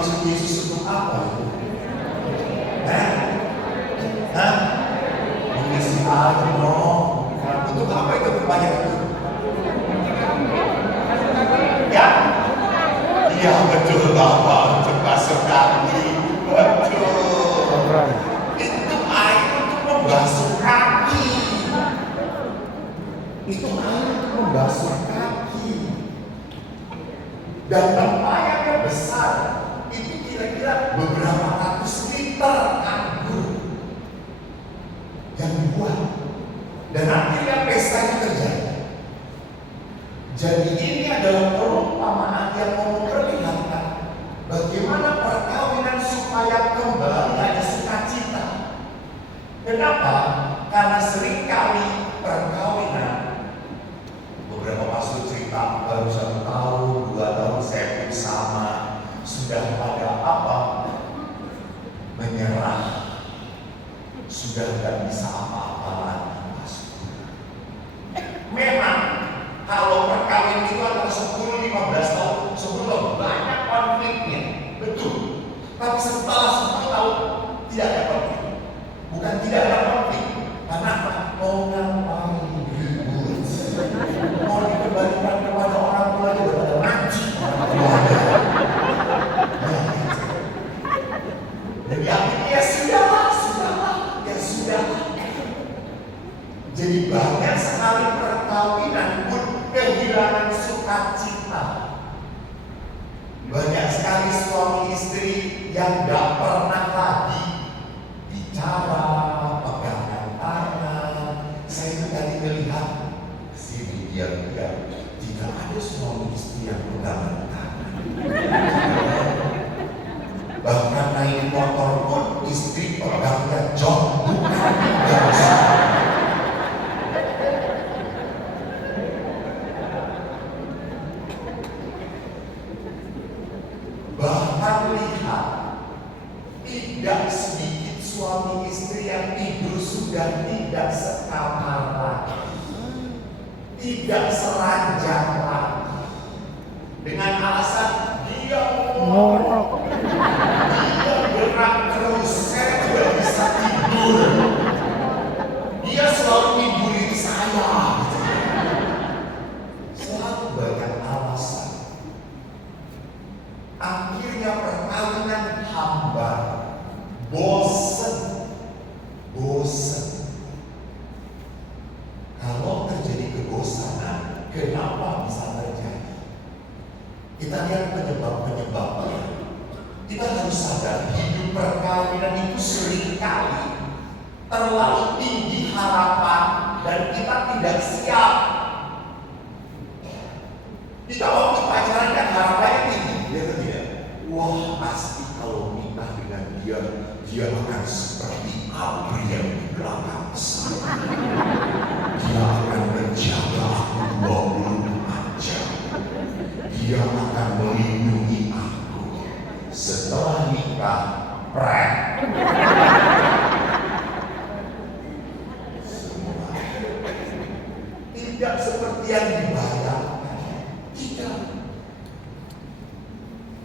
dimaksud Yesus untuk apa itu? Hah? Mengisi air dong. Untuk apa itu berbanyak itu? Ya? Iya betul Bapak, untuk basuh kaki. Betul. Itu air untuk membasuh kaki. Itu air untuk membasuh kaki. Dan tempatnya besar. Itu kira-kira beberapa ratus liter anggur yang dibuat. Dan akhirnya pesta itu terjadi. Jadi ini adalah perumpamaan yang memperlihatkan bagaimana perkawinan supaya kembali ada sukacita. Kenapa? Karena seringkali perkawinan, beberapa pastor cerita baru 1 tahun, 2 tahun saya pun sama, sudah pada apa? Menyerah, sudah tidak bisa apa-apa lagi. Memang kalau perkawinan itu antara 10-15 tahun, 10 tahun banyak konfliknya, betul. Tapi setelah 10 tahun tidak ada konflik. Bukan tidak ada konflik, karena mau ngapain ribut, mau dikembalikan kepada orang tuanya daripada mati. Jadi akhirnya ya sudahlah. Jadi banyak sekali perkawinan pun kehilangan sukacita. Banyak sekali suami istri yang tidak pernah lagi bicara, pegangan tangan. Saya itu tadi melihat sini dia tidak ada suami istri yang pegangan tangan. Bahkan naik motor pun istri pegangnya jok, bukan pegang. Tidak sedikit suami istri yang tidur sudah tidak sekamar lagi, tidak seranjang lagi, dengan alasan dia ngorok, dia gerak terus, saya juga bisa tidur, dia selalu tidurin saya, selalu banyak alasan. Akhirnya perkawinan hambar. Bosen. Kalau terjadi kebosanan, kenapa bisa terjadi? Kita lihat penyebab-penyebabnya. Kita harus sadar hidup perkawinan itu seringkali terlalu tinggi harapan dan kita tidak siap. Kita waktu pacaran kan harapannya tinggi, ya tidak? Wah, pasti kalau nikah dengan dia akan seperti api yang di belakang sana. Dia akan menjaga aku 24 jam. Dia akan melindungi aku. Setelah nikah, prank. Semua tidak seperti yang dibayangkan. Tidak.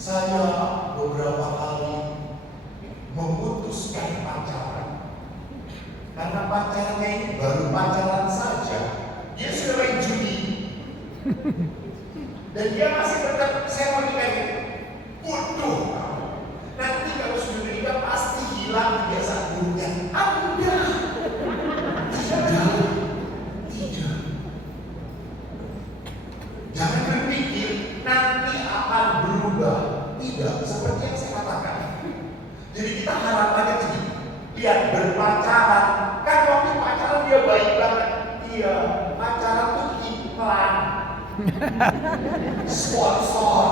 Saya beberapa kali memutuskan pacaran karena pacarnya ini baru pacaran saja, dia sudah main judi dan dia masih tetap saya mau nikahin. Bodoh, nanti kalau sudah menikah pasti hilang kebiasaan buruknya. Tidak. Jangan berpikir nanti akan berubah. Tidak, seperti yang saya katakan. Jadi kita harapannya begini, lihat berpacaran, kan waktu pacaran dia baik banget. Iya, pacaran tuh iklan, sponsor,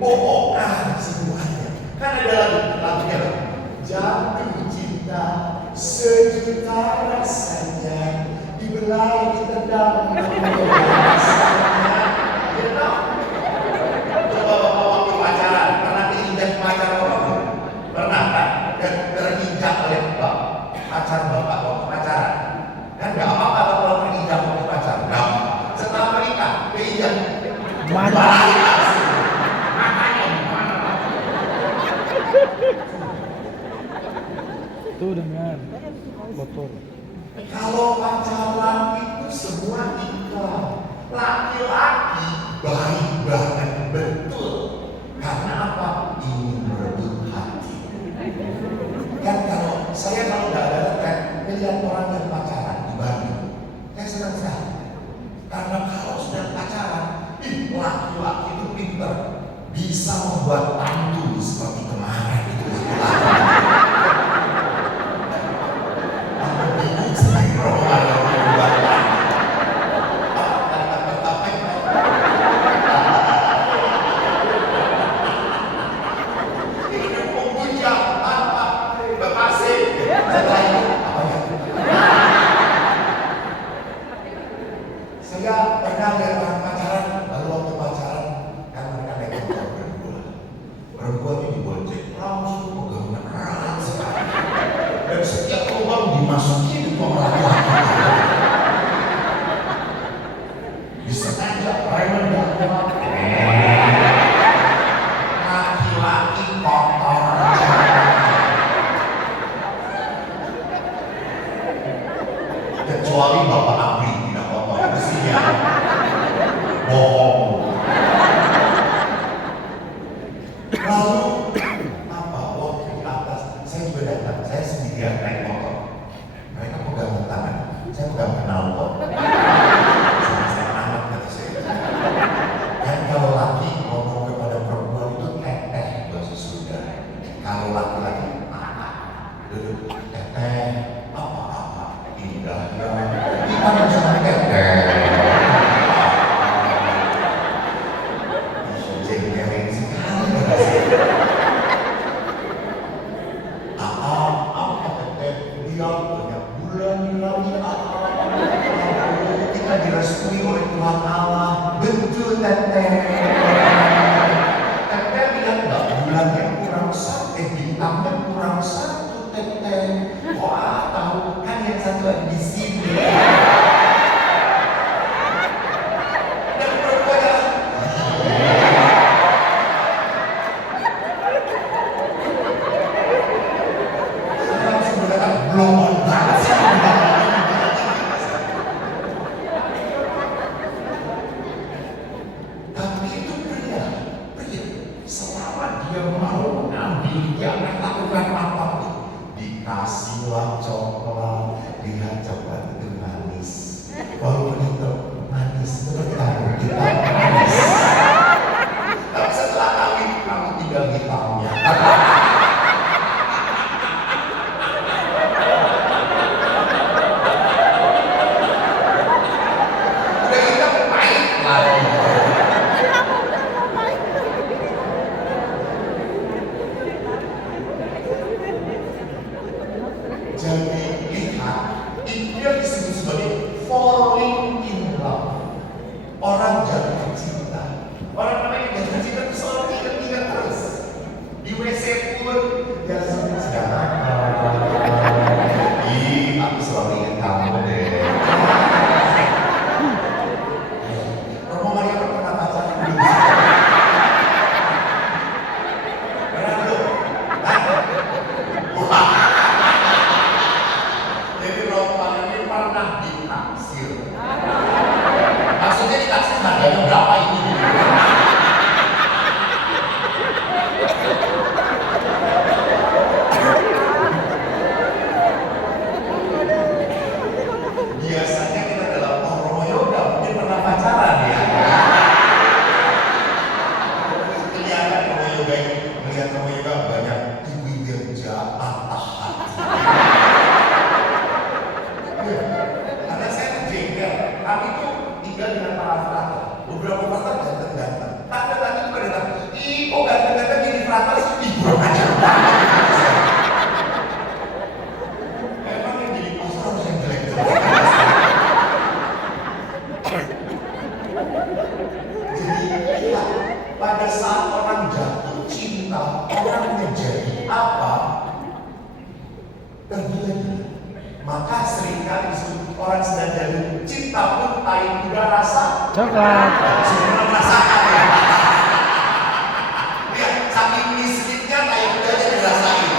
bohongan semuanya. Kan ada lagunya, jatuh cinta sejuta rasanya, dibelai ditendang rasanya. You know? Coba bapak waktu pacaran, pernah diinjak pacar bapak? Pernah kan? Dan terinjak oleh pacar bapak waktu pacaran. Kan nggak apa-apa kalau terinjak waktu pacaran. Nah, setelah menikah, keinjak. Makanya Jangan motor. Kalau pacaran itu semua iklan. Laki-laki baik banget, betul. Karena apa? Ingin merebut hati. Kan saya kalau nggak ada kan melihat orang yang pacaran di Bandung, saya senang sekali. Karena kalau sudah pacaran, laki-laki itu pinter, bisa membuat pantun seperti kemarin itu. Aku bingung sih kalau ada yang membuat pantun. Ini pemuja, apa, bekasih, setelah itu apa ya? Saya pernah lihat orang pacaran, lalu waktu pacaran kan mereka naik motor berdua. Perempuan ini dibonceng langsung pegangan erat sekali. Dan setiap lubang dimasuki di laki-laki. Disengaja preman laki-laki kotor. Kecuali Bapak Abri tidak kotor, bersihnya bohong. Lalu apa? Waktu di atas saya juga datang, saya sendirian naik motor. Mereka pegang tangan, saya pegang knalpot. Sama-sama amat kata saya. Dan kalau laki ngomong kepada perempuan itu teteh bahasa Sunda. Kalau laki-laki duduk teteh apa-apa indah ya. Kita nggak bisa teteh. Jengkelin sekali. Apa teteh lihat banyak bulan di langit. Kita direstui oleh Tuhan Allah. Betul teteh. Teteh lihat nggak bulannya kurang satu, bintangnya kurang satu teteh. Kok tahu kan yang satu ada di sini. Dan perempuannya saya langsung berkata belum banget sih. Tapi itu pria, selama dia mau mengambil, dia akan lakukan apapun. Dikasihlah coklat, lihat coklat itu manis. Walaupun itu manis, terkadang kita manis. Tapi setelah kawin, kamu tinggal hitamnya. Udah hitam pahit lagi. Jadi lihat, itu yang disebut sebagai falling in love. Orang jatuh cinta. Orang namanya jatuh cinta itu selalu ingat-ingat terus. Di WC pun dia sedang nakal. Aku selalu ingat kamu deh. Romo Maria pernah pacaran belum? Pernah belum? Jadi Romo ini pernah ditaksir. Maksudnya ditaksir harganya berapa ini? Biasanya kita dalam Romo Yoga mungkin pernah pacaran ya. Kelihatan Romo Yoga ini, melihat Romo Yoga banyak ibu-ibu yang patah hati. Karena saya tuh jengkel, kami tuh tinggal dengan para frater. Beberapa frater ganteng-ganteng. Tante-tante juga datang, kok ganteng-ganteng gini frater sih? Kurang ajar banget. Emang yang jadi pastor harus yang jelek-jelek. Jadi ya, pada saat orang jatuh cinta, orang menjadi apa? Tergila-gila. Maka seringkali disebut orang sedang jatuh cinta pun tai kuda rasa Coklat. semua merasakan ya. Lihat, saking miskinnya tai kudanya dirasain.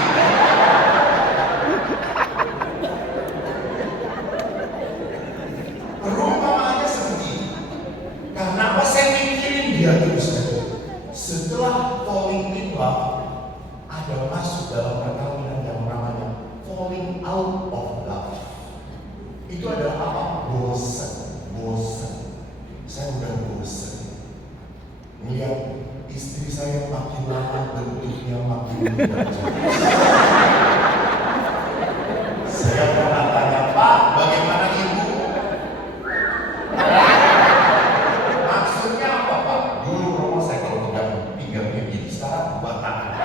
dia teruskan. Setelah falling in love, ada masuk dalam perkawinan yang namanya falling out of love. Itu adalah apa? Bosan. Saya udah bosan melihat istri saya makin lama bentuknya makin tidak jelas. Saya pernah tanya, Pak, bagaimana ibu? Maksudnya apa, Pak? Dulu rumah saya kalau pegang pinggangnya gini, sekarang batang.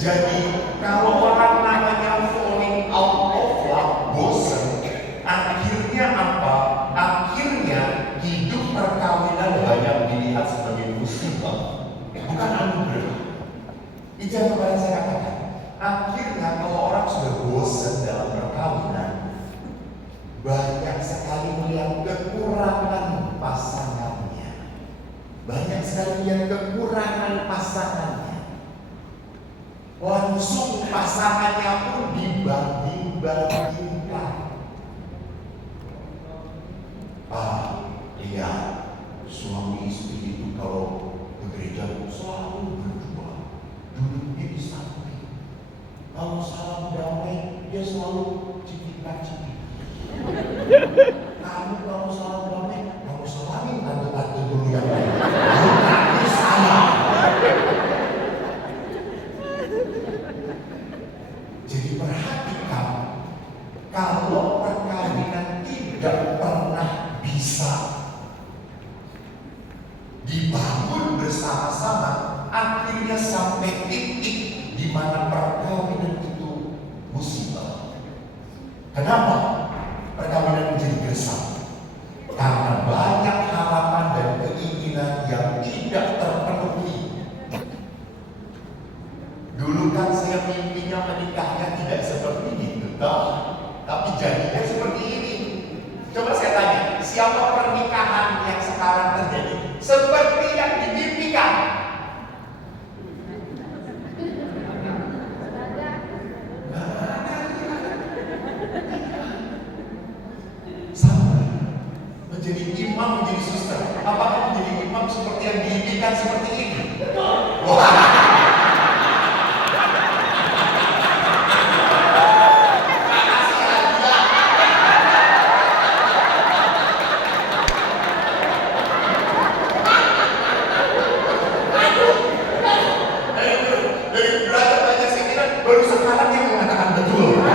Jadi kalau orang namanya falling out of love, bosan, akhirnya apa? Akhirnya hidup perkawinan banyak dilihat sebagai musibah, bukan anugerah. Itu yang kemarin saya katakan. Akhirnya kalau orang sudah bosan dalam perkawinan, banyak sekali melihat kekurangan pasangannya. Banyak sekali melihat kekurangan pasangannya. Langsung pasangannya pun dibanding-bandingkan. Lihat, suami istri itu kalau ke gereja selalu berdua, duduknya di samping. Kalau salam damai, dia selalu cipika-cipika. Kamu kalau salam damai, kamu salamin tante-tante dulu yang lain. Bukan saya. Jadi perhatikan, kalau perkawinan tidak pernah bisa dibangun bersama-sama, akhirnya sampai titik di mana perkawinan itu musibah. Kenapa perkawinan menjadi gersang? Karena banyak harapan dan keinginan yang tidak terpenuhi. Dulu kan saya mimpinya menikahnya tidak seperti ini, tapi jadinya seperti ini. Coba saya tanya, siapa pernikahan yang sekarang terjadi seperti yang dimimpikan? Sama. Menjadi imam, menjadi suster. Apakah menjadi imam seperti yang diimpikan seperti ini? Wah. Baru sekarang dia mengatakan betul.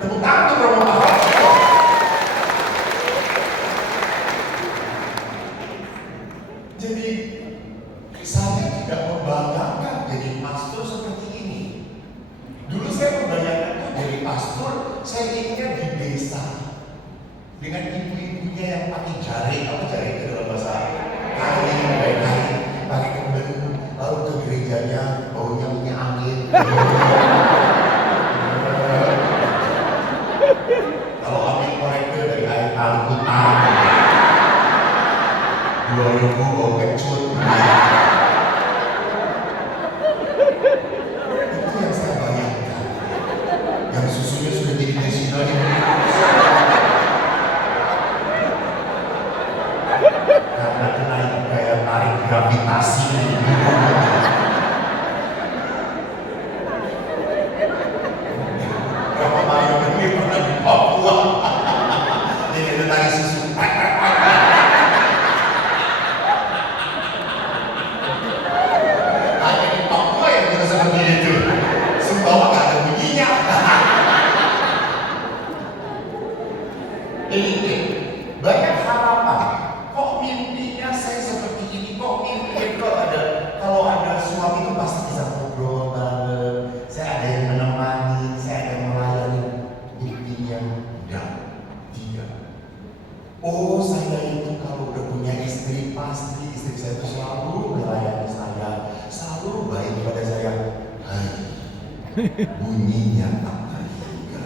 Tepuk tangan untuk Romo Mahal. Jadi saya tidak membayangkan jadi pastor seperti ini. Dulu saya membayangkan jadi pastor, saya inginnya di desa dengan ibu-ibunya yang pakai jaring, apa jaring itu dalam bahasa kain, pakai kembali, lalu ke gerejanya baunya minyak angin. Kalau ambil korektur dari air Al-Quran, 2000 bau kecut. Itu yang saya bayangkan. Yang susunya sudah jadi nasional ini. Karena kena kayak tarik gravitasi. Berapa Mario ini pernah di Papua. Jadi ada tarik susu. Hanya di Papua yang bisa seperti itu. Sumbawa gak ada bunyinya. Ini banyak harapan. Kok mimpinya saya seperti ini? Kok mimpinya kalau ada suami itu pasti bisa ngobrol bareng. Saya ada yang menemani, saya ada yang melayani. Mimpinya tidak. Oh, saya itu kalau udah punya istri, pasti istri saya itu selalu melayani saya, selalu baik pada saya. Hai, bunyinya tak terhingga.